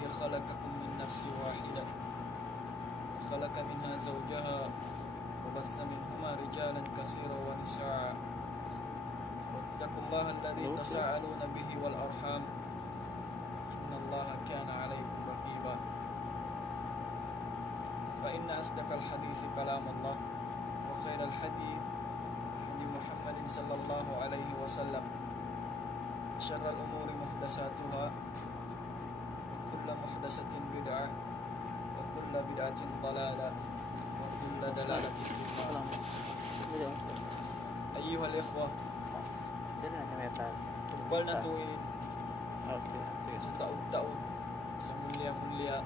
الذي خلقكم من نفس واحدة وخلق منها زوجها وبث منهما رجالا كثيرا ونساء واتقوا الله الذي تساءلون به والأرحام إن الله كان عليكم رقيبا فإن أصدق الحديث كلام الله وخير الهدي هدي محمد صلى الله عليه وسلم شر الأمور محدثاتها وكل محدثة بدعة وكل بدعة ضلالة وكل دلالة في النار. أيها الإخوة, tugbal na tuwin sa taon-taon sa mulia-mulia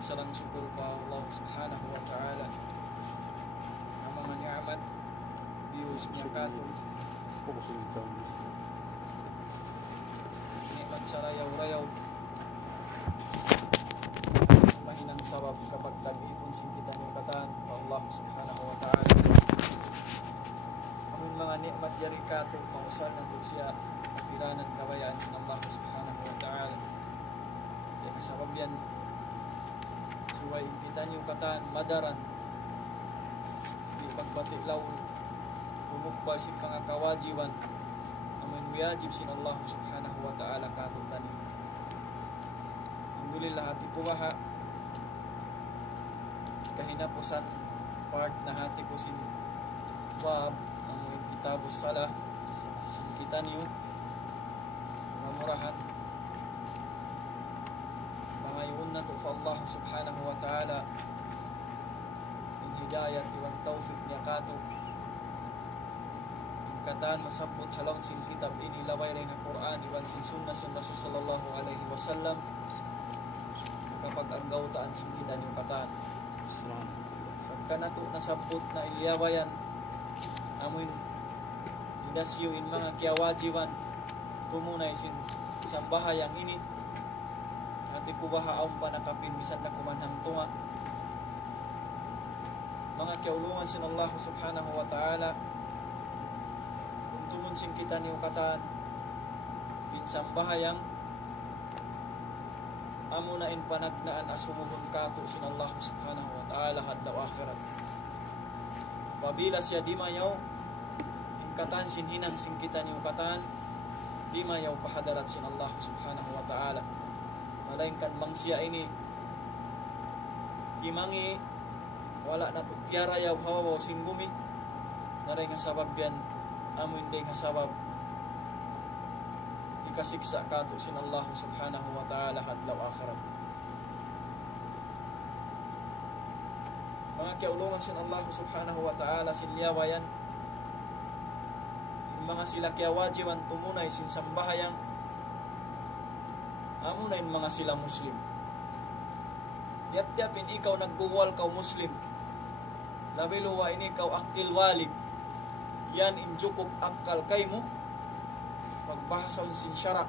salang syukur pa Allah subhanahu wa ta'ala ang mga ni'amat Diyos niya katong ni'mat sa rayaw-rayaw mahinang sabab kapag tag-ipon sing kita niyo katan pa Allah subhanahu wa ta'ala ang mga ni'mat yari katong mausal na doon siya kapiranan kabayaan sa Allah subhanahu wa ta'ala kaya kasabab yan suway kita niyo katan madaran di pagbatilaw umukbal si pangakawajiban amin wajib sin Allah subhanahu wa ta'ala katong tani alhamdulillah hati puwaha kahinapusan part na hati ko sin wab ang kitabus salah sin kita niyo mamurahan ngayon na to fa Allah subhanahu wa ta'ala in hidayat wa tawfiq niya kato in kataan masabot halawt sin kitab ini laway rin ang Quran iwan sin sunnah sin Rasul sallallahu alaihi wasallam kapag anggawtaan sin kita niyo kataan pagka na to nasabot na iliyawayan amin inasyo in mga kiawajiwan tumunay sin sambahayang ini ati kubaha ang panakapin bisan na kumanhang tunga mga kiaulungan sin Allah subhanahu wa ta'ala kung tumun sin kita niyo katan binsang bahayang amo na in panagnaan asumuhon kato sin Allah subhanahu wa ta'ala hadlaw akhirat pabila siya di mayaw in katan sin hinang sin kita niyo katan di mayaw pahadarat sin Allah subhanahu wa ta'ala malainkan mangsia ini imangi wala na to piyara yaw hawaw sing bumi naray nga sabab yan amo hindi nga sabab ikasiksa kato sin Allah subhanahu wa ta'ala hadlaw akhirat mga kiaulungan sin Allah subhanahu wa ta'ala sin liyawayan mga sila kiawajiwan tumunay sin sambahayang amo na yung mga sila Muslim. Yap-yapin ikaw nagbuwal kaw Muslim. Labiluwa ini ikaw akil walik. Yan injukop akal kay mo. Pagbahasa sin syarak.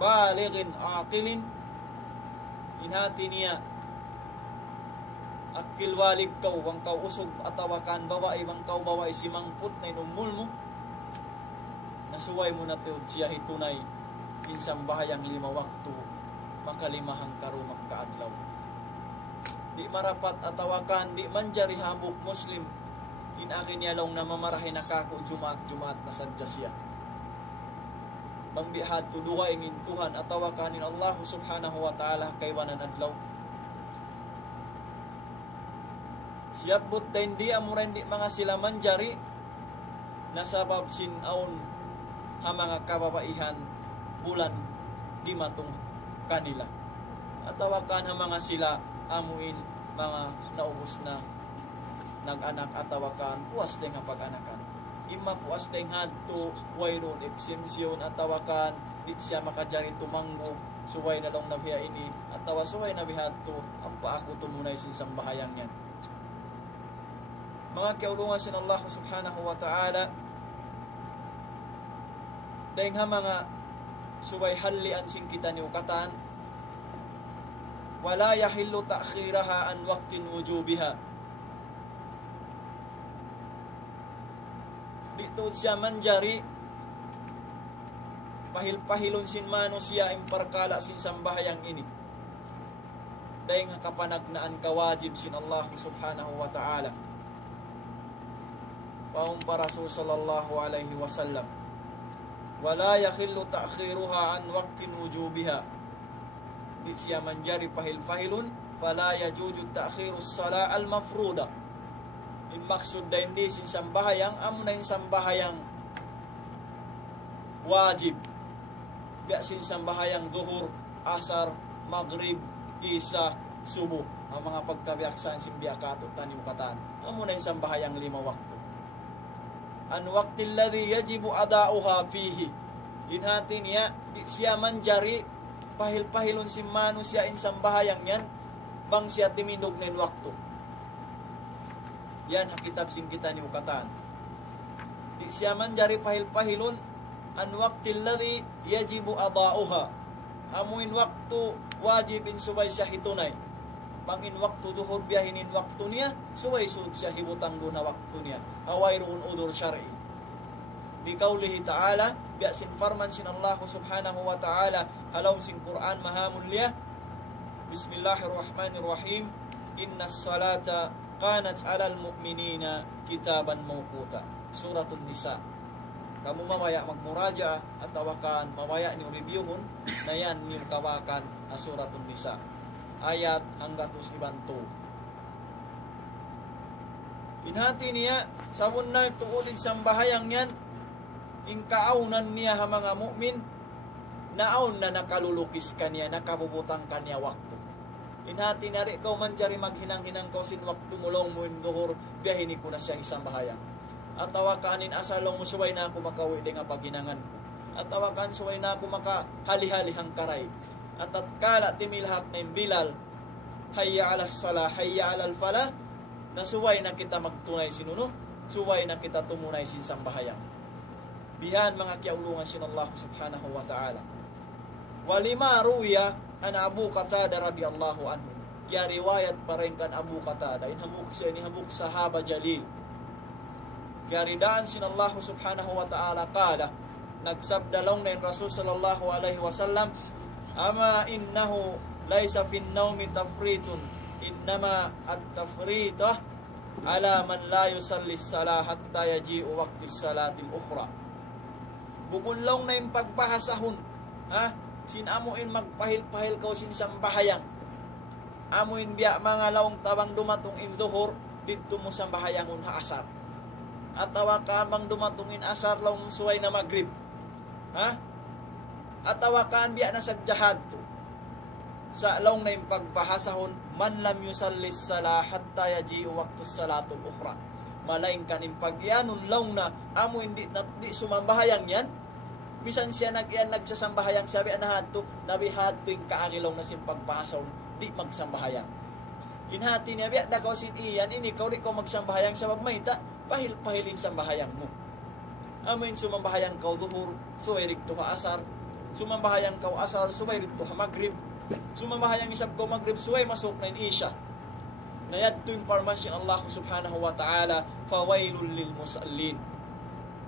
Baligin akilin. Inhati niya. Akil walik kaw. Wang kaw usog atawakan bawae. Wang kaw bawae simangput na inumul mo. Nasuway mo na tiod siya hitunay. Insang bahayang 5 waktu makalimahang karumang kaadlaw di marapat atawakan di manjari hamuk Muslim in akin yalong na mamarahin nakako Jumaat na sadya siya mambihad tuduwa ingin Tuhan atawakanin Allah subhanahu wa ta'ala kaywanan adlaw siyabot din di amuren di mga sila manjari nasabab sin aun ha mga kababaihan bulan di matong kanila atawakan ang mga sila amuin mga naubos na nag-anak atawakan puas din ang pag-anakan ima puas din hadto wayron exemption atawakan di siya makajari tumanggo suway na lang nabiya ini atawa suway na bihadto ang paako tumunay sin sambahayang yan mga kiaulungan sin Allah subhanahu wa ta'ala dahil nga mga suway halian sing kita ni ukatan wala yahillu ta'khiraha an waqtin wujubiha dito siya manjari pahil-pahilon sin manusia imparkala sin sambahayang ini. Dahil nga kapanagnaan kawajib sin Allah subhanahu wa ta'ala. Paumpa Rasul sallallahu alaihi wasallam, wala yakhillu ta'khiruha an waqtin wujubiha. Di siya manjari pahil-pahilon, fala yajuju ta'khirus sala al-mafruda. Yung maksud na hindi sin sambahayang, amo na yung sambahayang wajib. Biya sin sambahayang zuhur, asar, maghrib, isa, subuh. Ang mga pagkabiaksan sin biakato, tanim katan. Amo na yung sambahayang 5 waktu. An waqtil ladhi yajibu adauha fihi. Inhati niya, di siya manjari, pahil-pahilon si manusia in sambahayang yan, bang siya timindog nin waktu. Yan hakitab sin kita ni ukatan. Di siya manjari pahil-pahilon, an waqtil ladhi yajibu adauha. Amuin waktu wajibin subay siya hitunay. Bangin waktu duhur biyahinin waktu niya, suway sud siya hibutang na waktu niya. Awayruun udur syar'i. Di kaulihi ta'ala, biya sin farman sin Allah subhanahu wa ta'ala, halaw sin Quran mahamul liya. Bismillahirrahmanirrahim. Innas salata kanat alal mu'minina kitaban mawquta. Suratun Nisa. Kamu mamaya magmuraja at tawakan, mamaya ni reviewon na yan yung kawakan na Suratun Nisa. Ayat hanggang ibanto. Inhati niya, sabon na tuulid sambahayang yan, ingkaunan niya ha mga mu'min, naon na nakalulukis kaniya, nakabubutang kaniya waktu. Inhati na rin, ikaw man diyari maghinang-hinang ko sin waktu mulong mo induhor, biyahini ko na siya isang bahayang. At tawakanin asalong mo suway na ako makawi di nga paghinangan ko. At tawakan suway na ako makahali-halihang karay. At kala timilhak na yung Bilal, hayya ala salah, hayya ala falah, na suway na kita magtunay sinuno, suway na kita tumunay sin sambahayang. Bihan mga kiaulungan sin Allah subhanahu wa ta'ala. Walima ruya an Abu Qatada radiyallahu anhu. Kaya riwayat pa rin kan Abu Qatada, inhamuk siya, inihamuk sahaba jalil. Kaya ridaan sin Allah subhanahu wa ta'ala kala, nagsabdalong na yung Rasul sallallahu alaihi wasallam, ama innahu laysa fin nawmi tafritun, innama at-tafritah ala man la yusalli salah hatta yaji'u waqtis salatil ukhra. Bubunlong na yung pagpahasahon, ha? Sinamuin magpahil-pahil ka sin sambahayang. Amuin biya mga laong tabang dumatong in duhur, dito mo sambahayangon ha asar. At tawa ka bang dumatong in asar laong suway na maghrib. Ha? At tawakan biya na sa jahad to. Sa laong na yung pagbahasahon, man lam yusallis salah hatta yaji'u waqtus salatul ukhra. Malaing kaning pagyanon laong na amo hindi di sumambahayang yan. Bisan siya nagsasambahayang sabi anahan to, nabihad to yung kaangilaw na sin pagbahasahon, di magsambahayang. Inhati niya biya dakaw sin iyan, ini ikaw di ko magsambahayang sa magmayta, pahil-pahilin sambahayang mo. Amin sumambahayang kaw duhur, suway rikto ha asar, sumambahayang kaw asar, suway rikto ha maghrib, sumambahayang isab kaw maghrib, suway masok na in isya. Nayad to information Allah subhanahu wa ta'ala, fawailul lil musallin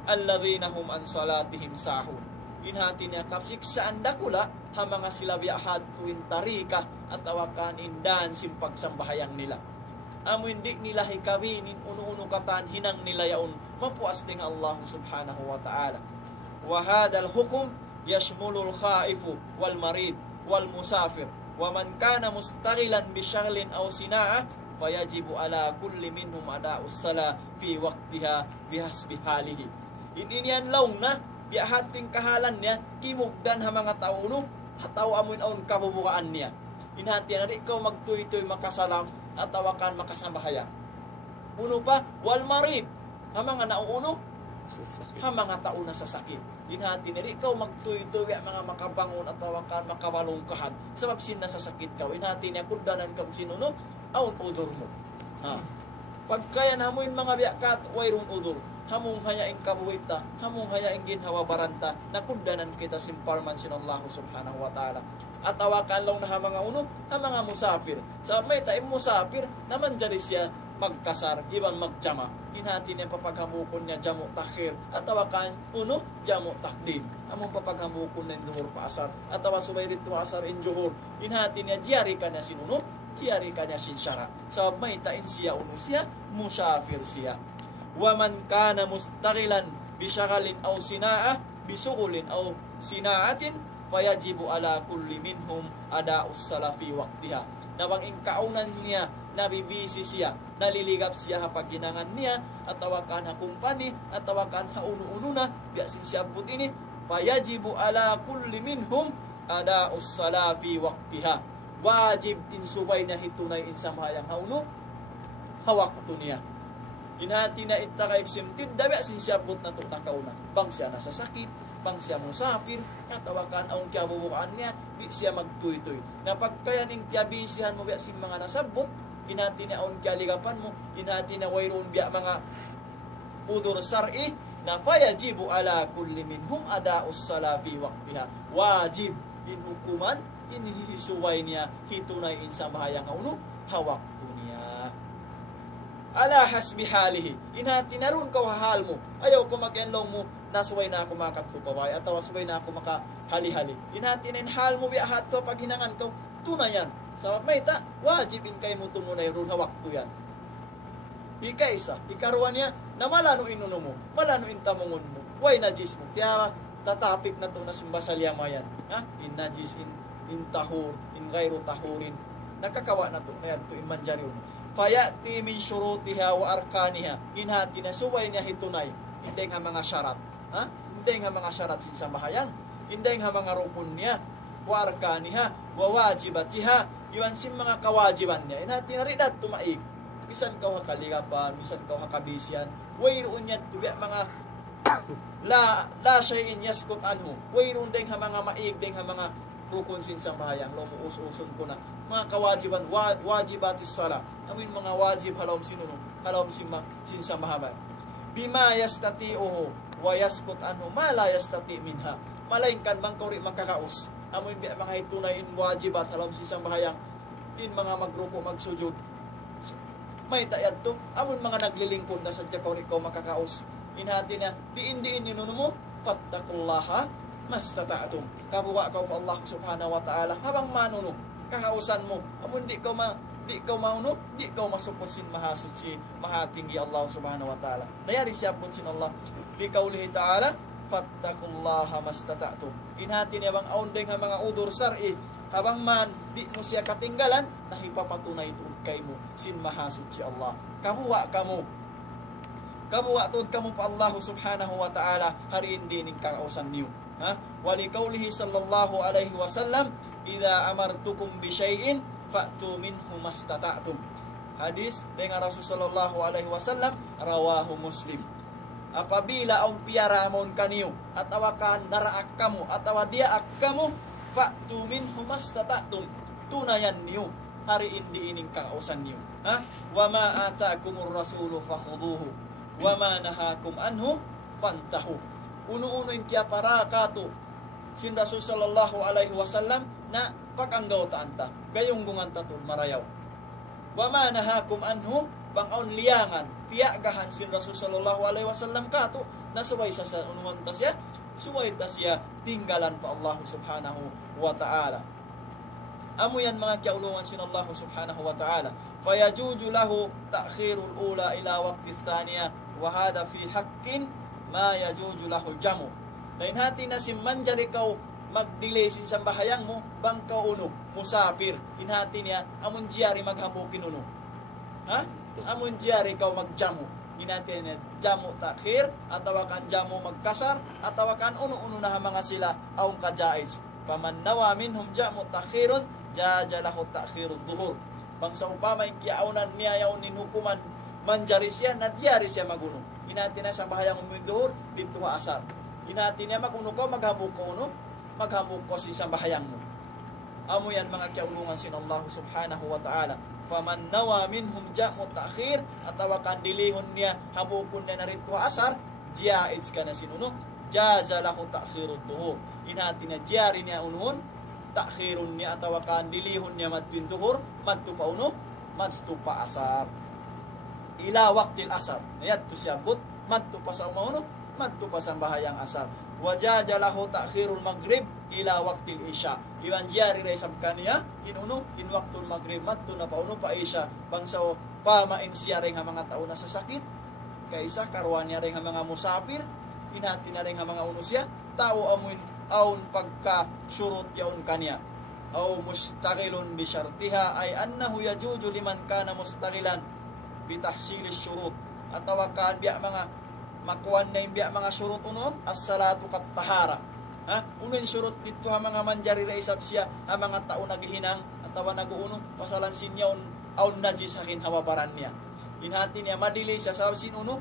alladhina hum an salatihim sahun. Inhati niya kapsiksaan dakula ha mga sila biyahad tuwin tarika at tawakan indan sim pagsambahayang nila. Amo hindi nila hikawinin uno-uno katan hinang nila yaon mapuas ding Allah subhanahu wa ta'ala. Wa hadal hukum yashmulul khaifu wal marid wal musafir wa man kana mustaghilan bi syaghlin aw sinaa fayajibu ala kulli minhum ada'us sala fi waqtiha bihasbi halihi. Iniyan laong na biyahating kahalan niya kimugdan ha mga tao no hataw amun aun kabubukaan niya. Inhati na rin ikaw magtuy-tuy makasalam at tawakan makasambahaya. Uno pa, wal marid, ha mga nauuno, ha mga tao na sa sakit. Inhati na rin ikaw magtuy-tuy mga makabangon at tawakan makabalungkahan. Sabab sin na sa sakit ka, inhati niya kundanan ka sinuno, aun udor mo. Ha. Pagkaya namuin mga biyakat, wayrong udor. Hamong hayain kabuhita, hamong hayain ginhawa baranta, nakundanan kita simparman sin Allah subhanahu wa ta'ala. At tawakan lang na mga uno, ang mga musafir. Sa may taim musafir, naman dyan siya, magkasar, ibang magjama. Inhati niya papaghamukon niya jamu takhir, atawa kan uno jamu takdim. Among papaghamukon ng duhur pa asar, atawa subay dito asar in juhur. Inhati niya jiyari ka niya sinuno, jiyari ka niya sinsyara. Sa may tain siya uno siya, musafir siya. Waman kana mustaqilan bisyagalin aw sinaa, bisugulin aw sinaatin, fayajibu ala kulli minhum ada'us salafi waqtiha. Nawang ingkaunan niya, nabibisi siya, naliligap siya kapag ginangan niya, at tawakan ha kumpani, at tawakan ha uno-uno na, biyasin siya but ini, fayajibu ala kulli minhum ada'us salafi waqtiha. Wajib insubay na hitunay insamhayang ha uno, hawakto niya. Inhati na ita ka exempted, dabi asin siya but na ito nakauna. Bang siya nasasakit, bang siya musafir, katawakan ang kiyabubukaan niya, di siya magtuy-tuy. Napagkayaning tiyabisihan mo biya sin mga nasabot, inhati na ang kiyaligapan mo, inhati na wayroon biya mga udur sar'i, na fayajibu ala kulli minhum ada'us salafi waqtiha. Wajib inhukuman, inihisuway niya, hitunay insamahayang uno, hawakto niya. Ala hasbi halihi, inhati na ron kawahal mo, ayaw ko mag-enlong mo, nasuway na ako makatupabay, at suway na ako makahali-hali. Inhati na hal mo biyahat to pag hinangan ko, tunayan. Sa mayta, wajibin kay mo tumunay ron hawakto yan. Ika-isa, ikaruan niya, na malano inuno mo, malano intamungon mo, way najis mo. Kaya tatapik na to na simbasalyama yan. Ha? In najis, in tahur, in gayro tahurin. Nakakawa na to, na yan to in manjaryon. Fayati min syurutiha wa arkaniha, inhati na suway niya hitunay, hindi nga mga syarat. Ha? Hindi nga mga syarat sa bahayang, hindi nga mga rukun niya, wa arkaniha, wa wajibatiha, iwan sin mga kawajiban niya, inhati na rin at tumaig. Misan kaw hakaligapan, misan kaw hakabisyan, wayroon niya tubiya mga la shayin yaskut anhu, wayroon din nga mga maig, din nga mga rukun sin sa bahayang, lumuus-usun ko na, mga kawajiban, wajibatis sala, amin mga wajib halawm sinuno, halawm sin sa mahabay. Bima yastati'uhu wa yaskut anhu ma la yastati' minha. Malain kan bang kauri magkakaos. Amoy mga hitunay in wajibat halawm sin sa bahayang, in mga magruko magsujud. May tayad to, amon mga naglilingkod na sa kauri ko makakaos. Inhati na, diin-diin ninuno mo, fattakullaha mastata'atum. Kabuwa ka Allah subhanahu wa ta'ala, habang manuno, kakausan mo, amon di ka mauno, di ka masupot sin mahasut si mahatinggi Allah subhanahu wa ta'ala. Nayari siya po sin Allah, bikaulihi ta'ala, fattakullaha mastata'atum. Inhati niya bang aundeng ha mga udur sar'i, habang man, di mo siya katinggalan, nahipapatunay ito kay mo, sin mahasut si Allah. Kabuwa ka mo, kabuwa tod ka mo pa Allah subhanahu wa ta'ala, hariin din ng kakausan niyo. Ha? Walikaulihi sallallahu alaihi wasallam, idha amartukum bisyai'in, fa'tu minhu mastata'tum. Hadis dengan Rasul sallallahu alaihi wasallam, rawahu Muslim. Apabila ang piyaramon kaniyo, at awakan naraak kamu, at awadiaak kamu, fa'tu minhu mastata'tum. Tunayan niyo, hari indi ining kakausan niyo. Ha? Wa ma ata'kumur rasulu fakhuduhu, wa ma nahakum anhu fantahu. Uno-uno yung kya para kato sin Rasul sallallahu alaihi wasallam na paganggaw taanta gayong gunganta to marayaw. Wa ma nahakum anhu bangaon liyangan piyagahan sin Rasul sallallahu alaihi wasallam kato na suway sa unuhan ta siya, suway ta siya tinggalan pa Allah subhanahu wa ta'ala. Amo yan mga kiaulungan sin Allah subhanahu wa ta'ala. Fayajuju lahu ta'khirul ula ila waqti thaniya wa hada fi haqqin ma yajuju lahul jamu. Lain hati na simmanjar ikaw mag-delay sin sambahayang mo, bang ka uno, musafir, inhati niya, amon jiyari maghamukin uno. Ha? Amon jiyari ikaw magjamu. Inhati niya, jamu takhir, atawa kan jamu magkasar, atawa kan uno-uno na mga sila, aung kajaiz. Paman nawa minhum jamu takhirun, jajalahu takhirun duhur. Bang sa upama yung kiaunan niya yaw ninhukuman, manjari siya, nadjari siya maguno. Inati na sa bahayang umuduhur, dito nga asar. Inati niya maguno ko, maghamuk ko uno, maghamuk ko si sa bahayang mo. Amo yan mga kiaulungan sin Allah subhanahu wa ta'ala. Faman nawa minhum ja'mu ta'khir, at awakan dilihon niya, hamukon niya na rito asar, jaiz ka na sinuno, jazalahu ta'khirun duhur. Inati na jari niya unuhon, ta'khirun niya, at awakan dilihon niya matpintuhur, mattupa uno, mattupa asar. ila waqtil asar. Ayat tu siabut madtu pa sa umauno, madtu pa sa bahayang asar. Wajaja lahu ta'khirul maghrib ila waqtil isya. Iwan jari ray sabkaniya inuno in waqtul maghrib madtu na pauno pa isya. Bangsa pamain siya ring mga tao na sa sakit. Kaysa karuan niya ring mga musafir, inati na ring mga unusya, tao amuin aun pagka syurut yaun kaniya. Aw mustaqilun bi syartiha ay annahu yajuju liman kana mustaqilan bi tahsilis syurut. Atawa kaan biya mga makuan na biya mga syurut uno as-salatu kat tahara. Ha? Unin syurut dito ha mga manjari ra isab siya ha mga tao naghihinang atawa naguuno pasalan sinyaon aun najis hakin hawabaran niya. Inhati niya madili sa sabab sinuno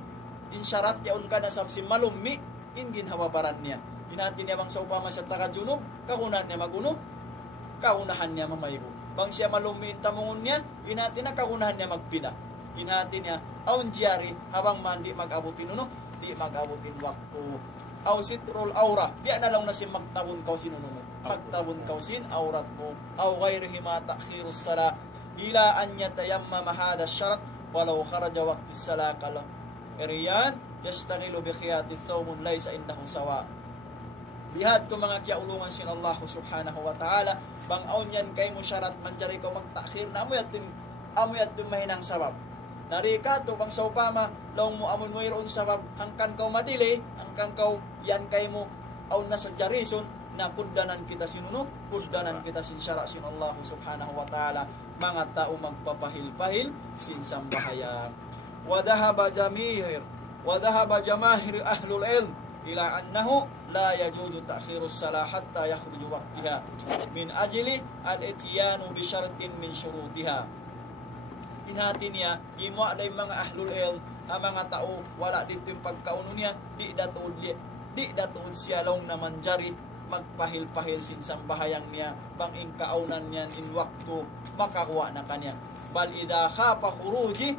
in syarat yaun kana sab si malummi ingin hawabaran niya. Inhati niya bang sa upama sa takajunub kakunan niya maguno kaunahan niya mamaygo. Bang siya malummi tamungon niya inhati na kaunahan niya magpila. Inhati niya aun jari habang mandi mag-abutin uno di mag-abutin waktu aw sitrul aura biya na lang na si magtabon kaw sinuno mo magtabon kaw sin aurat mo aw ghairihi ma ta'khirus sala ila an yatayammama hada syarat walau kharaja waqtis sala kala iriyan yastaghilu bi khiyati thawmun laysa indahu sawa. Lihat ko mga kiaulungan sin Allah subhanahu wa ta'ala bang aun yan kay mo syarat manjari ko magtakhir na amu yatin mahinang sabab. Narika to bang sa upama laong mo amon mo iroon sabab hangkan kau madili hangkan kau yan kay mo aun na sa jarison na puddanan kita sinuno puddanan kita sin syara sin Allah subhanahu wa ta'ala mga tao magpapahil-pahil sin sambahaya. Wadahaba jamahir ahlul ilm ila annahu la yajuzu ta'khirus salah hatta yakhruju waqtiha min ajli al-ityanu bi syartin min syurutiha. Inhati niya imo aday mga ahlul ilm ang mga tao wala dito yung pagkauno niya di datuod siya long na manjari magpahil-pahil sin sambahayang niya bang ingkaunan niyan in waktu makakuha na kanya bal idha khapa khuruji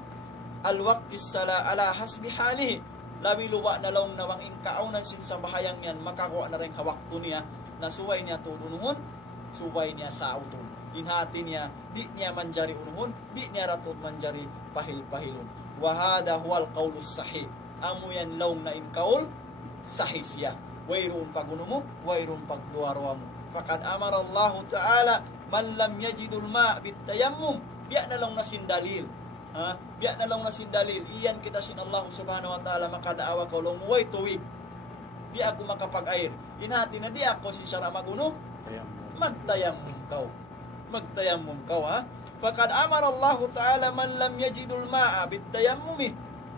al waqti sala ala hasbi halihi labi luwa na long na bang ingkaunan sin sambahayang niyan makakuha na rin hawakto niya na suway niya tudunuhon suway niya sa auto inhati niya di niya manjari unuhon di niya ratod manjari pahil-pahilon wa hada huwal qaulus sahih amo yan long na inkaul sahih siya wayron pagunumo wayron pagduwarwa mo faqad amara Allah ta'ala man lam yajidul ma' bitayammum biya na lang na sindalil ha biya na lang na sindalil iyan kita sin Allah subhanahu wa ta'ala makadaawa ko long way tuwig di ako makapag-air inhati na di ako si syara maguno magtayammum kau ha faqad amara Allah ta'ala man lam yajidul ma'a bitayammumi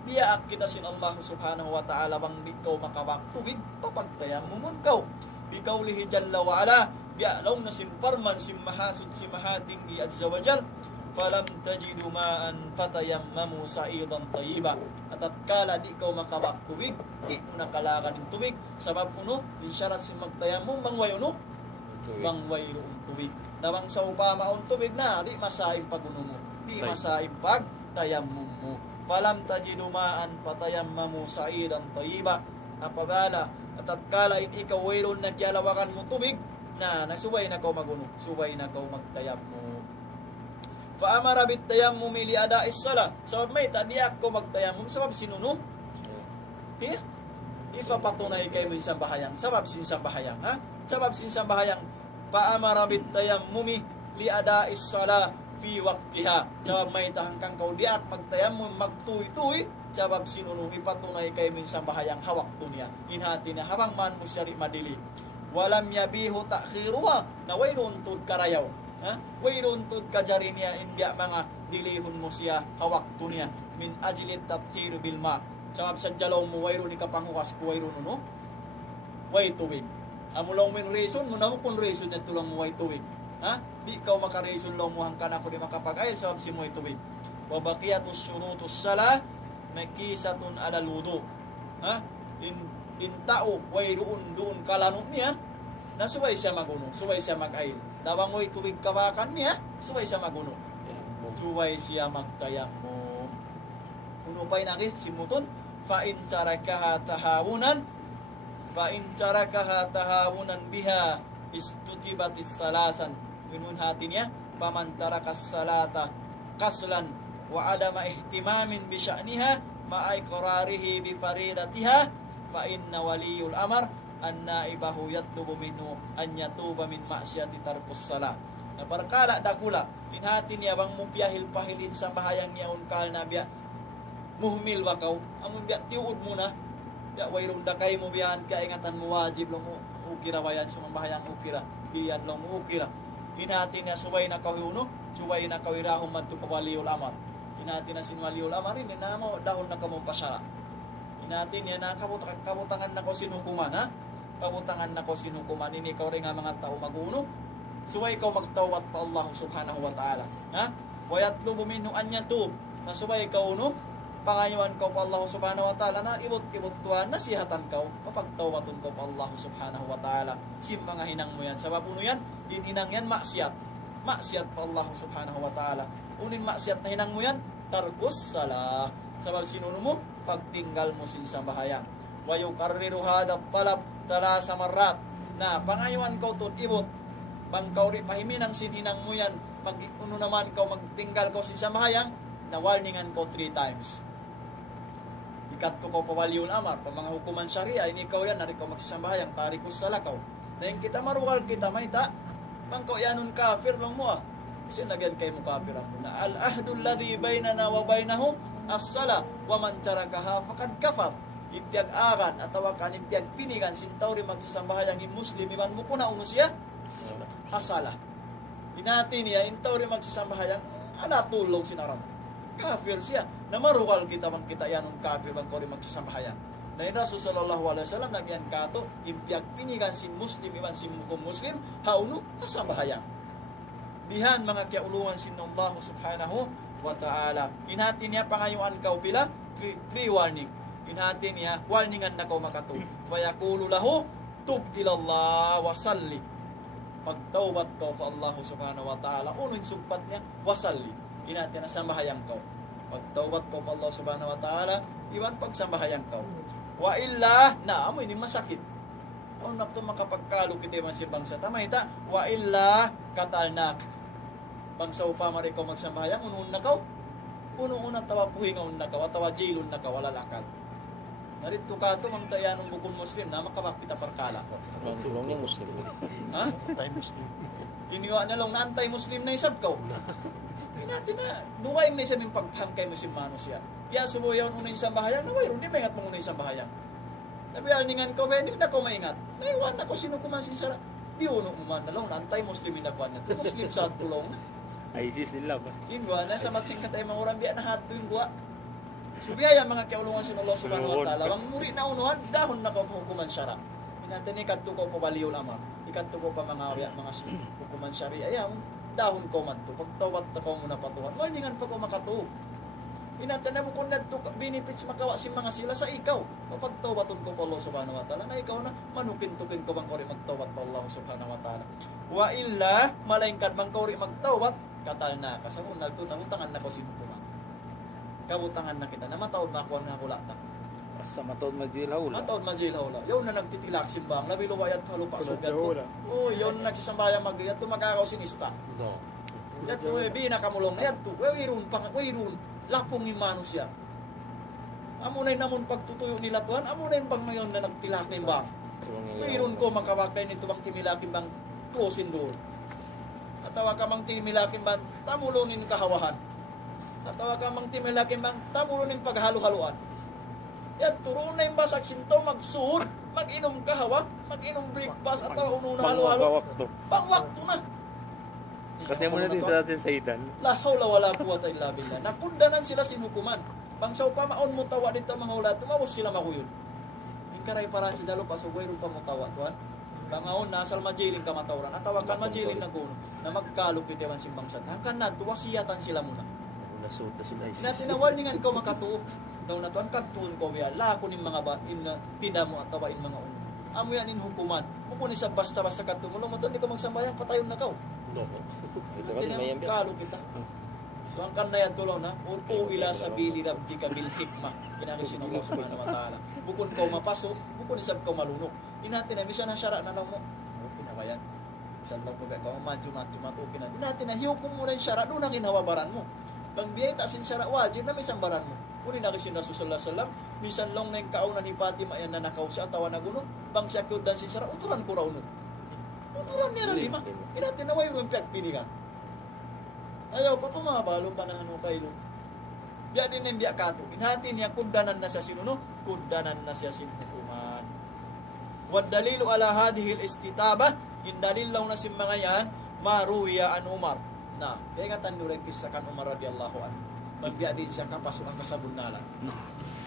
biya kita sin Allah subhanahu wa ta'ala bang ikaw makawaktubig papagtayammumun kau bikaulihi jalla wa ala biya law na sin parman sin mahasud si mahatinggi azza wa jal falam tajidu ma'an fatayammamu sa'idan tayyiba at kala di ikaw makawaktubig di mo nakalakan ng tubig sabab puno insyarat sin magtayammum bangway uno bangway roong tubig nawang sa upama on tubig na di masaim paguno mo di masaim pag tayammum mo falam tajidu ma'an fatayammamu sa'idan tayyiba apabala at kala ikaw wayron nagyalawakan mo tubig na nasuway na kau maguno suway na kau magtayammum fa amara bit tayammum li ada'is salat sabab may tadi ako magtayammum sabab sinuno ipapatunay kayo mo isang bahayang sabab sinsang bahayang ha sabab sinsang bahayang paamara bit tayammumi li ada'is sala fi waqtiha sabab may tahangkang kau diak pagtayammum magtuy-tuy sabab sinunuhi patunay kay minsan bahayang hawak dunia inhati na habang man mo syari madili walam yabihu ta'khiruha na wayron tud karayaw ha wayron tud kajari niya inbiya mga dilihon mo siya hawak dunia min ajli tathhir bil ma sabab sa jalaw mo wayron ikapangukas ko wayron no way tuwig amulong min reason mo na mo kung reason na tulang mo ay tuwig ha di ikaw maka-reason lang mo hangkan ako di makapag-ayal sabab si mo ay tuwig wa baqiyatus syurutus salah makisatun ala ludu ha in tao wayroon doon kalano niya na suway siya maguno suway siya mag-ayal dawang mo'y tuwig kawakan niya suway siya maguno suway siya magtayammum uno pa'y naki simuton fa in tarakaha tahawunan biha istutibatis salasan inun hati niya paman tarakas salata kaslan wa adama ihtimamin bi sya'niha ma'a iqrarihi bi faridatiha fa inna waliyul amr annaibahu yatlubu minhu an yatuba min maksiati tarkus salat. Na perkala dakula inhati niya bang mupiyahil pahilin sa bahayang niya unkal na biya muhmil ba kau amun biya tiud muna ya wayrong dakay mo biyan ka ingatan mo wajib long ukira wayan sumang bahayang ukira diyan long ukira inhati niya subay na kahuno subay na kawirahum madto pawaliul amar inhati na sinwaliul amar ini na mo dahon na kamo pasara inhati niya na kabutangan na ko sinukuman ha kabutangan na ko sinukuman ini ikaw rin nga mga tao maguno subay ikaw magtawat pa Allah subhanahu wa ta'ala ha wayatlubu minhu an yatub na subay ikaw no pangayuan ko pa Allah subhanahu wa ta'ala na ibot tuan nasihatan kau mapagtawaton ko pa Allah subhanahu wa ta'ala sim mga hinang mo yan sabab uno yan hinang yan maksiat pa Allah subhanahu wa ta'ala unin maksiat na hinang mo yan tarkus salah sabab sinuno mo pagtinggal mo sin sambahayan wa yukarriru hadha talab thalasa marrat na pangayuan ko tun ibot bangkaw ri pahiminang sininang mo yan uno naman kau magtinggal ko sin sambahayan na warningan ko 3 times ikatto ko pawaliul amar pa mga hukuman syariah ini ikaw yan nari ko magsasambayang tarikus salakaw na yung kita marugal kita may ta bangkaw yanun kafir lang mo kasi nagyan kay mo kafir ako na al ahdul ladhi baynana wa baynahu as-sala wa man tarakaha faqad kafar ipyag akan atawa kan ipyag pinigan sintaw ri magsasambayang muslim iban mo kuna uno siya asala inati niya intaw ri magsasambayang ala tulong sinaram kafir siya na marugal kita man kita yanong kafir bang ko rin magsasambahayan na yung Rasul sallallahu alaihi wasallam nagyan kato impyag pinigan sin muslim iban sin mukum muslim hauno hasambahayan bihan mga kiaulungan sin Allah subhanahu wa ta'ala inhati niya pangayuan kau pila 3 warning inhati niya warningan na kau makatu wa yaqulu lahu tub ilallah wa salli magtawbat kau pa Allah subhanahu wa ta'ala uno sumpat niya wa salli inhati na sambahayang kau pagtawbat ko pa Allah subhanahu wa ta'ala iwan pagsambahayang kau wa illa na amo ini masakit ang napto makapagkalo kita man si bangsa tamay ta wa illa katalnak bangsa upamari ko magsambahayang unun na kau unun tawa puhingon na kau atawa jilon na kau wala lakal narito ka to mang tayanong bukong muslim na makabak kita perkala tulong yung muslim ha anti-muslim iniwa na lang na anti-muslim na isab kau natin na nuwain na isang paghamkay mo si Mano siya kaya subuyaw unang isang bahayang na wayro di maingat mong unang isang bahayang nabi alningan ko hindi na ko maingat naiwan ako sino kuman si Sarah di uno uman na lang anti-muslim inakuan na muslim sa tulong ISIS nila ba ingwa na sa matsing katay mga orang biya na hato ingwa subiyaya mga kiaulungan sin Allah subhanahu wa ta'ala wang muri na unuhan dahon na ko hukuman syara inatin ikadto ko po baliw lamang ikadto ko pa mga hukuman syariah yan dahon ko man to pagtawat ta ko muna patuhan warningan pa ko makatuo inatan mo kung nadto benefits makawa si mga sila sa ikaw kapag tawaton ko pa Allah subhanahu wa ta'ala na ikaw na manukin-tukin ko bang kori magtawat pa Allah subhanahu wa ta'ala wa illa malaingkad bang kori magtawat katal na kasabon nagto namutangan na ko sinukuman kabutangan na kita na matawad na ako na kulak ta sa matod magdilaula matawad majilawla yaw na nagtitilak simbang labi luwayat halo pasok gato oh yaw na nagsisambayang magdiyat to magkakaw sinista no yato bina kamulong yato wairun lapong ni Mano siya amunay namon pagtutuyo nila tuhan amunay bang ngayon na nagtilak ni bang wairun ko makawakay nito bang timilakin bang tuosin doon atawa ka mang timilakin bang tamulonin kahawahan atawa ka mang timilakin bang tamulonin paghalo-haluan yan, turo na yung basag sinto, magsuhur, mag-inom kahawa, mag-inom breakfast, at ununa halo-halo. Pangwakto na. Kasi mo natin sa atin sa itan. La hawla wala quwwata illa billah. Nakundanan sila sinukuman. Pangsaw pa maon mo tawa dito mga ulat, tumawas sila makuyon. Yung karay paraan sa dalo, pasugay rin pa mo tawa, tuwan. Pangaon na, asal majiling ka matawran. At tawakan majiling na kuno, na magkalog dito man simbang sa hangkan na, tuwasiyatan sila muna. Nasuot na sila ISIS. Natinawarningan ko makatuo. Daw na tuan katuon ko biya la ko ning mga ba in tinamo at tawain mga uno amo yan in hukuman mo ni sa basta-basta katumulo mo di ko magsambayang patayon na kaw no ito ka may kalo kita so ang kanaya tulo na upo ila sabili rabbika bil hikmah ginami sinulong subhanahu wa ta'ala bukod ko mapasok bukod isab ko malunok inatin na bisan hasyara na lang mo pinabayan bisan lang ko ba ko maju okay na inatin na hiukom mo na yung syara doon ang inawabaran mo bang biyay ta sin syara wajib na may sambaran mo. Uni na kasi Rasul sallallahu alaihi wasallam, bisan long na yung kaunan ni Fatima yan na nakaw siya, tawa na guno, bang siya kyod dan sin syara, uturan ko raw nun. Uturan niya rin lima. Inatin na way rin pinigan. Ayaw, papamabalo pa na ano kayo. Biya din yung biya kato. Inhati niya, kudanan na siya sinuno, kudanan na siya sinukuman. Wad dalilu ala hadihil istitaba, indalilaw na si mga yan, maruya an Umar. Na, kaya nga tanurek isakan Umar radiyallahu anhu. Magbiya din siya kapasok ang kasabunalan.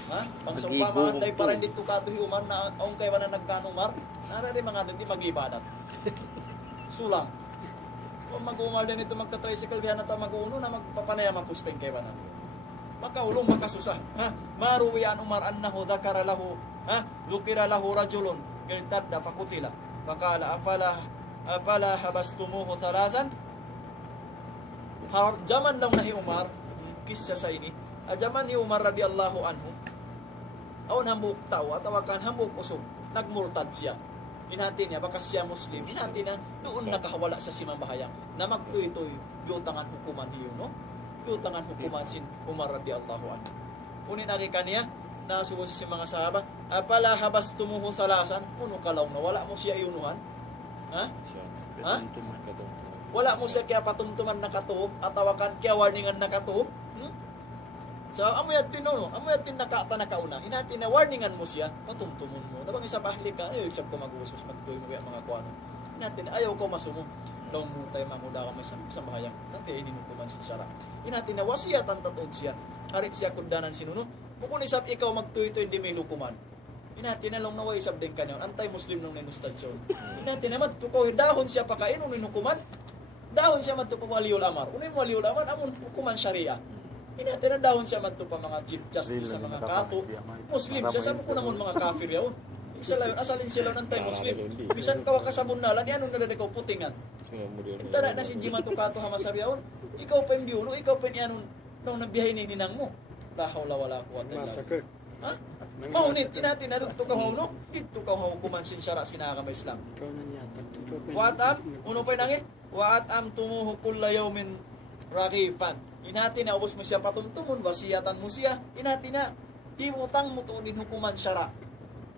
Ha? Pang sumpamahan day para hindi tukato Umar na ang kayo na nagkano Umar, narari mga hindi mag-ibadat. Sulang. Kung mag-umar din ito magta-tricycle bihan na mag-uno na magpapanaya mapuspeng kayo na. Makaulong makasusa. Ha? Maruwian Umar annahu dhakara lahu, ha? Dhukira lahu rajulun irtadda fakutila. Faqala afala habastumuhu thalasan? Jaman lang nahi Umar kisya sa ini. Ajaman ni Umar radiyallahu anhu. Aun hambuk tao at awakan hambuk usog. Nagmurtad siya. Inhati niya, baka siya Muslim. Inhati na, doon nakahawala sa simambahayang na magtuy-tuy, yutangan hukuman niyo, no? Yutangan hukuman sin Umar radiyallahu anhu. Unin nakika niya, nasubo sa mga sahaba, apala habas tumuho salasan, puno kalaw na, wala mo siya iunuhan. Ha? Ha? Wala mo siya kaya patumtuman nakatuho, at tawakan kaya warningan nakatuho. So, amoyatin nakata nakauna. Inati na warningan mo siya, patumtumon mo. Dabang isa pahli ka, ayaw isap ko mag-usos, magtuloy mo kaya mga kuano. Inati na ayaw ko masumo. Daw mo tayo mamuda ka may samahayang. Tapi ay ninukuman si Sarah. Inati na wasiyatan tatod siya. Harit siya kundanan sinuno. Kung isap ikaw magtuyo-tuyo hindi may lukuman. Inati na lang nawa isap din kanyan. Anti-Muslim nung ninustadsyon. Inati na magtukaw, dahon siya pakain, nung ninukuman. Dahon siya magtukaw waliul amar. Unin waliul amar, amon hukuman syariah. Tinadahon siya man ito pa mga chief justice sa mga kato. Muslim siya, sabi ko naman mga kafir yaw. Isa lang, asalin sila ng tayo Muslim. Bisan kawa kasabunalan, yan ang nalala ko putingan. Tara na si Jima to kato hamasabi yaw. Ikaw pa yung diuno, ikaw pa yung anong nung nabiyahe ni ninang mo. Lahaw la wala ko. Massacre. Ha? Maunit, inatin na dito kahaw no? Dito kahaw kumansin syara sinakama Islam. Ikaw na niya. Waat uno pa yung nangi? Waat tumuhu kulla yawmin rakifan. Inati na ubos mo siya patumtumon, wasiyatan mo siya. Inati na, imutang mo tuunin hukuman syara.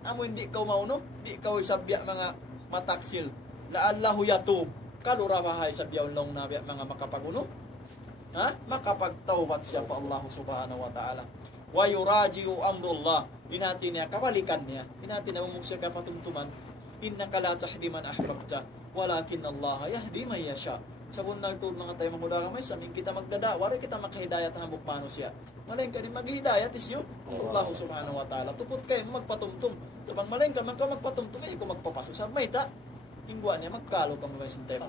Amo hindi ka mauno, di ka sabya mga mataksil. Laallahu yatub. Kalura bahay sabya ulong na mga makapaguno. Ha? Makapagtawbat siya pa Allah subhanahu wa ta'ala. Wa yuraji'u amrullah. Inati niya, kabalikan niya. Inati na umong siya kapatumtuman. Innaka la tahdi man ahbabta. Walakin Allah yahdi man yasha. Sabon na ito mga tayo mamuda kamay, samin kita magdada, wari kita makahidayat ang bukmano siya. Malayin ka din maghihidayat isyo. Allah subhanahu wa ta'ala. Tupot kayo magpatumtum. Sabang malayin ka, magpatumtum, ay kung magpapaso. Sabi, may ta, hingguan niya, magkalo kang mga sintay.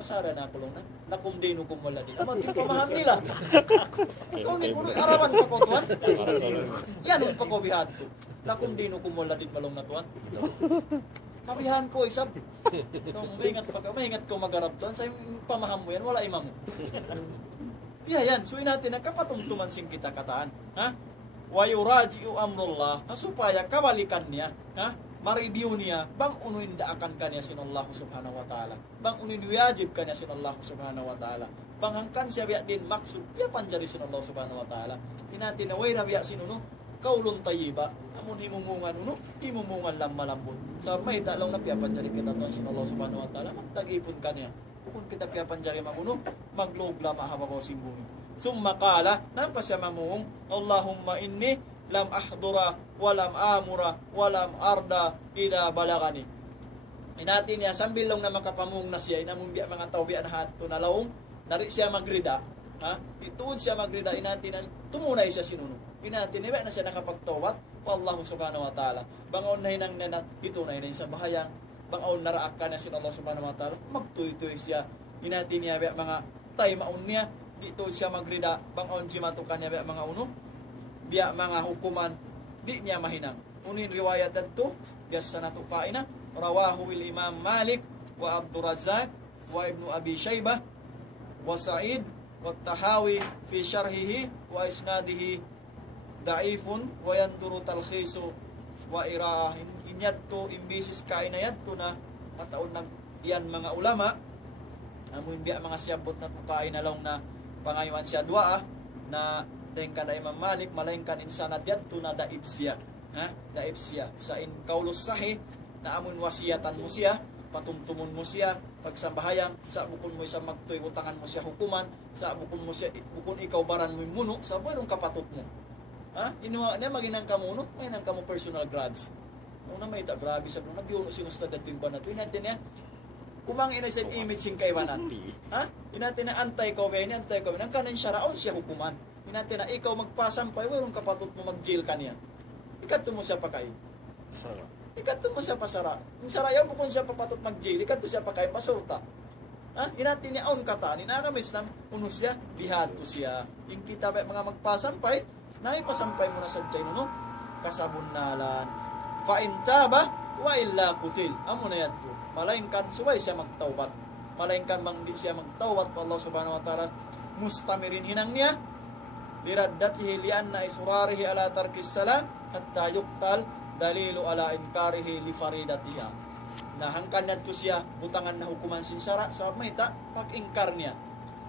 Masara na kulong na. Nakumdino kung wala din. Amating pamahal nila. Ikaw ni kuno, arawan pa ko tuwan. Yan pa ko bihat to. Nakumdino kung wala din malong na tuwan. Kabihan ko isab. Nung maingat ko magarap tuwan, sa pamaham mo yan, wala imam mo. Yan. Suwi natin na kapatumtuman sing kita kataan. Ha? Wa yuraji'u amrullah. Supaya kabalikan niya. Ha? Ma-review niya. Bang unuin daakan kanya sinallahu subhanahu wa ta'ala. Bang unuin wajib kanya sinallahu subhanahu wa ta'ala. Bang hangkan siya biya din maksud. Biya panjari sinallahu subhanahu wa ta'ala. Inatin na way na biya sinuno. Kaulun tayiba. Amun himumungan uno. Himumungan lang malambot. Sa may talaw na biya panjari kita tuan sinallahu subhanahu wa ta'ala. Magtag-ipon kanya. Kung kita biya panjari maguno. Maglog lama hababaw simbuni. Summa kala. Nampa siya mamung. Allahumma inni lam ahdura walam amura walam arda ila balagani. Inati niya sambil lang na makapamung na siya inamong biya mga tao biya na hato na laong nari siya magrida. Ha? Ituod siya magrida inati na tumunay siya sinuno. Inati niya na siya nakapagtawat pa Allah subhanahu wa ta'ala. Bangaon na hinang nanat ito na hinang sa bahayang bangaon naraak ka na sin Allah subhanahu wa ta'ala magtuy-tuy siya. Inati niya biya mga tay maun niya dito siya magrida bangaon siya matukan niya biya mga uno biya mga hukuman di niya mahinang. Unin riwayat ito biya sa natukain na rawahu Imam Malik wa Abdur Razzaq wa Ibnu Abi Shaybah wa Sa'id wa Tahawi fi syarhihi wa isnadihi da'ifun wa yanduru talkhisu wa irahin inyatto imbisis kainayat to na mataon nag iyan mga ulama amun biya mga siyabot na tukain na lang na pangayuan siya dua na dengkan da Imam Malik malengkan insana diadto na daib siya. Daib siya sa in kaulos sahih na amun wasiyatan mo siya, patumtumon mo siya pagsambahayang, sa bukon mo siya magtuy utangan mo siya hukuman, sa bukon mo siya bukon ikaw baran mo muno sa mayroong kapatot mo. Inuha niya maginang kamuno, may nang kamo personal grudge. Una may ta grabe sa na biyo no sinustad at yung banat. Inatin niya kumang innocent image sing kay banat. Inatin na antay ko ba, antay ko. Nang kanan siya raon siya hukuman. Inatin na ikaw magpasampay, mayroong kapatot mo mag-jail kaniya. Ikato mo siya pa kayo. Ikato mo siya pasara. Yung sarayaw mo kung siya papatot mag-jail, ikato siya pa kayo pasurta. Inatin niya on kata, ninakamis lang, uno siya, bihato siya. Yung kita ba mga magpasampay, naipasampay mo na sa dyan, no? Kasabunalan. Fa'in taba, wa illa kutil. Amo na yan po. Malaingkan, subay siya magtawbat. Malaingkan bang di siya magtawbat pa Allah subhanahu wa ta'ala, mustamirin hinang niya, biraddatihi lianna isurarihi ala tarkis salam, hatta yuktal dalilu ala inkarihi li faridatiha. Nahangkan yan to siya, butangan na hukuman sinsara, sa mahita, pag-inkar niya.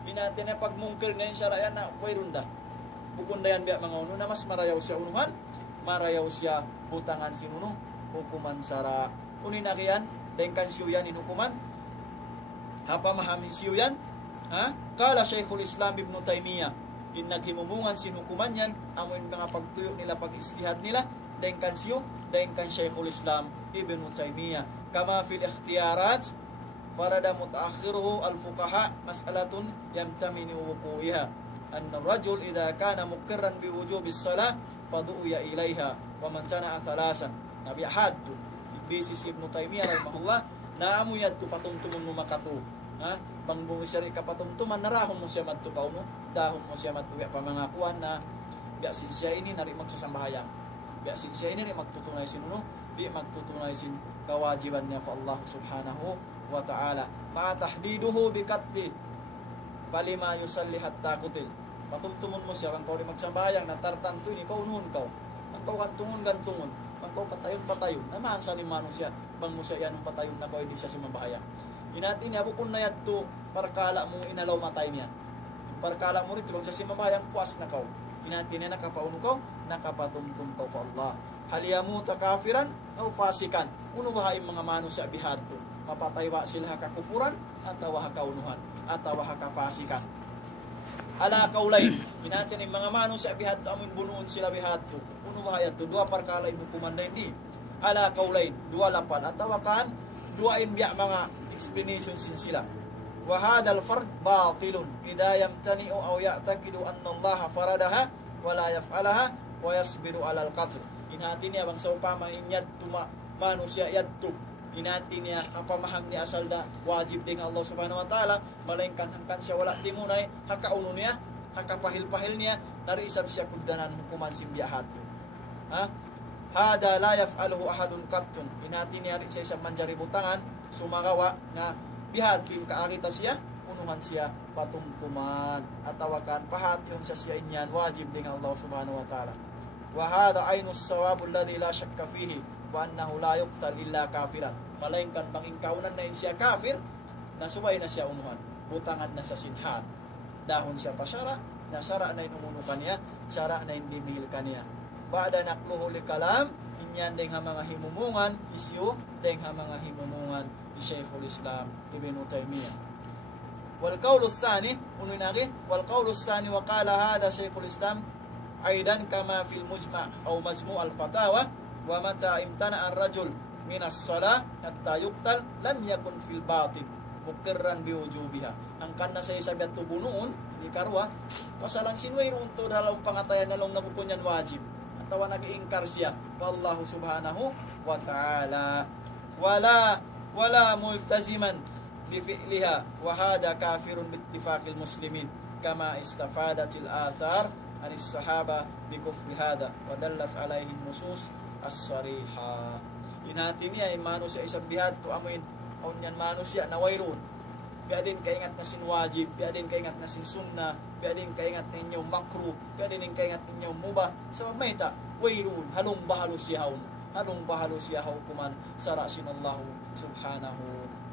Hinati na pagmungkir na yung sara yan na, wayrunda. Bukunda yan biya mga uno na mas marayaw siya unuhan, marayaw siya butangan sinuno, hukuman sara. Unin na kiyan, dengkan siyo yan inukuman, hapamahamin siyo yan, kala Shaykhul Islam Ibn Taymiyyah, naghimumungan sinukuman yan, amoy mga pagtuyo nila, pag-istihad nila, dengkan siyo, dengkan Shaykhul Islam Ibn Taymiyyah. Kama fil ikhtiyarat, farada mutaakhiruhu al-fuqaha mas'alatun yamtamini wuku'iha. Anna rajul idha kana mukirran biwujubis salah, fadu'uya ilayha, wa man sana'a thalasan. Nabi ahadtu, bisis Ibn Taymiyyah rahimahullah, naamu yadto patumtumun mo makatu. Pang bumisari ka patumtuman, narahon mo siya magtupaw mo, dahon mo siya matuya pa mga kuwan na biasin siya ini nari magsasambahayang. Biasin siya ini nari magtutunay sinuno, di magtutunay sin kawajiban niya fa Allah subhanahu wa ta'ala. Ma'atahdiduhu bikatli, falima yusalli hatta kutil. Patumtumun mo siya, kang kau di magsambayang, natartanto ini, kau nuhun kau. Ang kau kantungon gantungon, ang kau patayon, namaan sa limano siya, bang mo siya yan ang patayon na kau hindi siya sumambahayang. Inati niya, bukun na yan to, parkala mo inalaw matay niya. Parkala mo rito, bang sa simambahayang, puas na kau. Inati niya, nakapauno kau, nakapatumtum kau fa Allah. Haliyamuta kafiran, o fasikan. Uno ba yung mga mano siya bihadto? Mapataywa sila kakupuran, atawa hakaunuhan, atawa hakafasikan. Ala kaulay, inatin yung mga mano siya bihadto, amin bunuon sila bihadto. Uno ba yan to? Dua parkalay mo kumanda hindi. Ala kaulay, dua lapan, atawa kan, dua inbiya mga explanation sin sila. Wahadal fard batilun, idha yamtani'u aw ya'takidu anna Allah faradaha, wala yaf'alaha, wa yasbiru alal qatl. Inati niya bang sa upama inyad tuma mano siya yadto. Inati niya kapamaham ni asal da wajib ding Allah subhanahu wa ta'ala, malengkan hangkan siya wala timunay, hakauno niya, hakapahil-pahil niya, nariisab siya kundanan hukuman simbiyahat. Hada la yaf'aluhu ahadun qattun. Inati niya rin sa isang manjari butangan, sumagawa na bihatin kaakita siya, unuhan siya patumtuman at tawakan pahation sa siya inyan, wajib ding Allah subhanahu wa ta'ala. Wa hadha ainus sawabul ladzi la syakka fihi wa annahu la yuqtal illa kafiran. Malaingkan pangingkaunan na siya kafir, nasubay na siya unuhan, butangan na sa sinhat. Dahon siya pasara, nasara na inumuno kaniya, sara na hindi bihil kaniya. Ba'da nakluhu li kalam, inyan ding ha mga himumungan, isyu ding ha mga himumungan ni Shaykhul Islam Ibn Taymiyyah. Wal qawlu tsani, unoy naki, wal qawlu tsani wa qala hadha Shaykhul Islam aidan kama fil mujma' aw majmu' al fatawa, wa mata imtana ar-rajul min as-salah hatta yuqtal lam yakun fil batin mukirran bi wujubiha. Ang kanna sa isagat to bunuon ni karwa pasalan sinway unto dalam pangatayan na long nabukunyan wajib. Atawa nag-iingkar siya wallahu subhanahu wa ta'ala wala multaziman bi fi'liha wa hada kafirun bi ittifaqil muslimin kama istafadatil athar anis sahaba bi kufri hada wa dallat alaihi nusus as-sariha. Inati niya mano siya isang bihad to amin onyan mano siya na wayron. Biya din kaingat na sin wajib, biya din kaingat na sin sunna, biya din kaingat ninyo makruh, biya din kaingat ninyo mubah. Sa mahita wayron halong bahalo siya kuman sara sinallahu subhanahu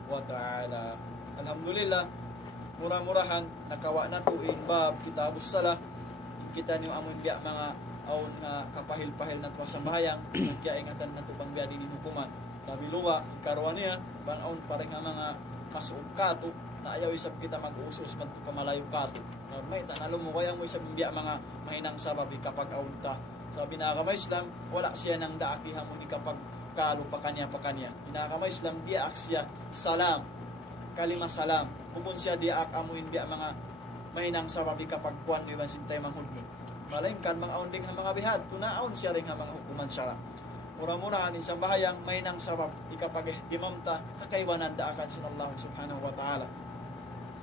wa ta'ala. Alhamdulillah, murah-murahan nakawa na to in bab kitabus salah kita niyo amon biya mga aon nga kapahil-pahil na tuwa sa bahayang kaya ingatan na tubang biya din hukuman sabi luwa karuan niya bang aon pare nga mga masuog kato na ayaw isab kita mag-usos magpamalayo kato may tanalo mo kaya mo isab biya mga mahinang sababi kapag aon ta sabi na kamay Islam wala siya nang daaki hamon kapag kalu pa kanya inakama Islam dia aksya salam kalima salam kumun siya dia amuin dia mga mahinang sababi kapag kuan ni basintay manghudnod malingkan mga aunding ha mga bihad tunaon siya ring ha mga hukuman syara mura-murahan isang bahayang mahinang sabab ikapag imamta kakaiwanan daakan sinallahu subhanahu wa ta'ala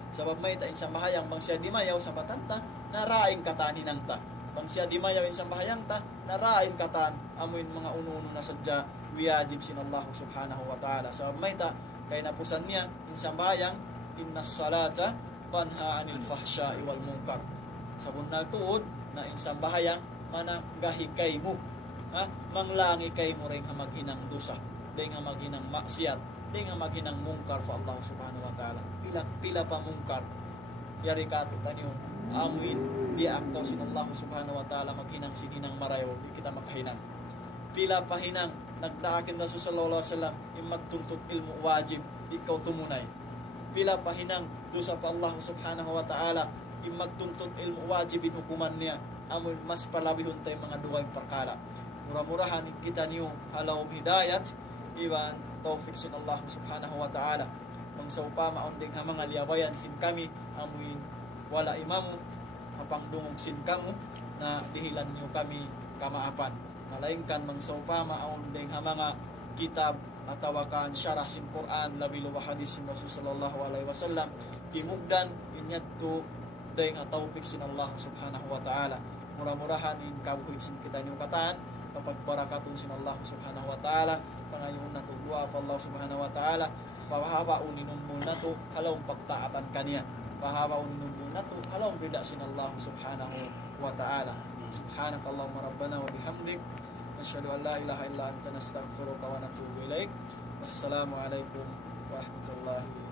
sabab may ta isang bahayang bang siya dimayaw sa matanta naraing katani nang ta bang siya dimayaw isang bahayang ta naraing katan amuin mga uno-uno na sadya wiyajib sinallahu subhanahu wa ta'ala sabab may ta kay napusan niya isang bahayang innas salata tanha anil fahsya'i wal munkar sabon nagtuod na isang bahayang managahi kay mo manglangi kay mo ring hamaghinang dosa ding hamaghinang maksiat ding hamaghinang mungkar fa Allah subhanahu wa ta'ala pila pa mungkar yari kato tanyo amuin di akaw sinallahu subhanahu wa ta'ala maghinang sininang marayo di kita makahinang pila pa hinang nagdaakin Rasul sallallahu alaihi wasallam yung magtuntut ilmu wajib ikaw tumunay pila pa hinang dosa pa Allah subhanahu wa ta'ala yung magtuntut ilmu wajib hukuman niya amoy mas palabihon tayo mga duwag perkara murah-murahan kita niyo halawm hidayat iban tawfiq sin Allah subhanahu wa ta'ala mangsaupa maunding ha mga liawayan sin kami amuin wala imamu hapangdungog sin kamo na dihilan niyo kami kamaapan nalaingkan mangsaupa maunding ha mga kitab atawakan syarah sin Quran labilu wa hadis sin Rasul sallallahu alaihi wasallam imugdan inyadto day nga tawfiq sin Allah subhanahu wa ta'ala murah-murahan in kabuhig sin kita niyo kataan kapag barakatun sin Allah subhanahu wa ta'ala pangayon na tuwa pa Allah subhanahu wa ta'ala pahaba uninum mo na to halawng pagtaatan kaniya pahaba uninum mo na to halawng bida sin Allah subhanahu wa ta'ala subhanakallahumma rabbana wa bihamdik nasyhadu an la ilaha illa anta nastaghfiruka wa natubu ilaik wassalamu alaikum warahmatullahi